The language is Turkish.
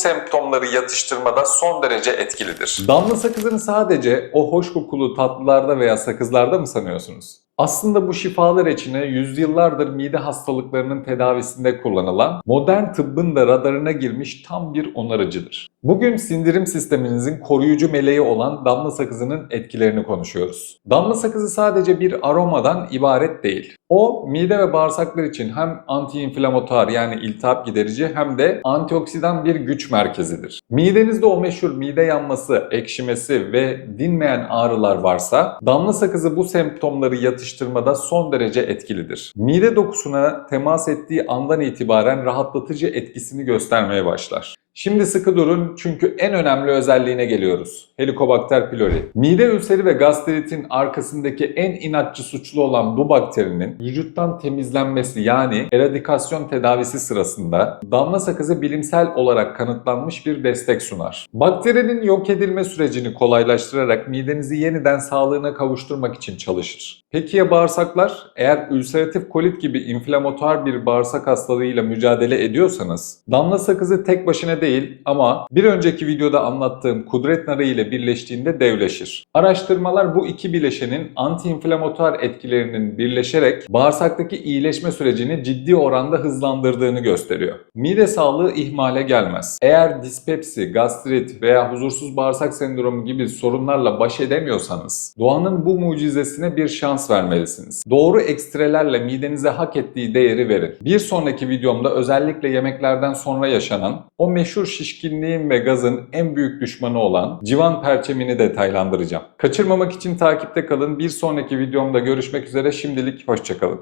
semptomları yatıştırmada son derece etkilidir. Damla sakızını sadece o hoş kokulu tatlılarda veya sakızlarda mı sanıyorsunuz? Aslında bu şifalar içine yüzyıllardır mide hastalıklarının tedavisinde kullanılan modern tıbbın da radarına girmiş tam bir onarıcıdır. Bugün sindirim sisteminizin koruyucu meleği olan damla sakızının etkilerini konuşuyoruz. Damla sakızı sadece bir aromadan ibaret değil. O mide ve bağırsaklar için hem antiinflamatuar yani iltihap giderici hem de antioksidan bir güç merkezidir. Midenizde o meşhur mide yanması, ekşimesi ve dinmeyen ağrılar varsa damla sakızı bu semptomları yatıştırmada son derece etkilidir. Mide dokusuna temas ettiği andan itibaren rahatlatıcı etkisini göstermeye başlar. Şimdi sıkı durun çünkü en önemli özelliğine geliyoruz. Helicobacter pylori. Mide ülseri ve gastritin arkasındaki en inatçı suçlu olan bu bakterinin vücuttan temizlenmesi yani eradikasyon tedavisi sırasında damla sakızı bilimsel olarak kanıtlanmış bir destek sunar. Bakterinin yok edilme sürecini kolaylaştırarak midenizi yeniden sağlığına kavuşturmak için çalışır. Peki ya bağırsaklar? Eğer ülseratif kolit gibi inflamatuar bir bağırsak hastalığıyla mücadele ediyorsanız, damla sakızı tek başına değil ama bir önceki videoda anlattığım kudret narı ile birleştiğinde devleşir. Araştırmalar bu iki bileşenin antiinflamatuar etkilerinin birleşerek bağırsaktaki iyileşme sürecini ciddi oranda hızlandırdığını gösteriyor. Mide sağlığı ihmale gelmez. Eğer dispepsi, gastrit veya huzursuz bağırsak sendromu gibi sorunlarla baş edemiyorsanız, doğanın bu mucizesine bir şans vermelisiniz. Doğru ekstrelerle midenize hak ettiği değeri verin. Bir sonraki videomda özellikle yemeklerden sonra yaşanan o meşhur şişkinliğin ve gazın en büyük düşmanı olan civan perçemini detaylandıracağım. Kaçırmamak için takipte kalın. Bir sonraki videomda görüşmek üzere. Şimdilik hoşçakalın.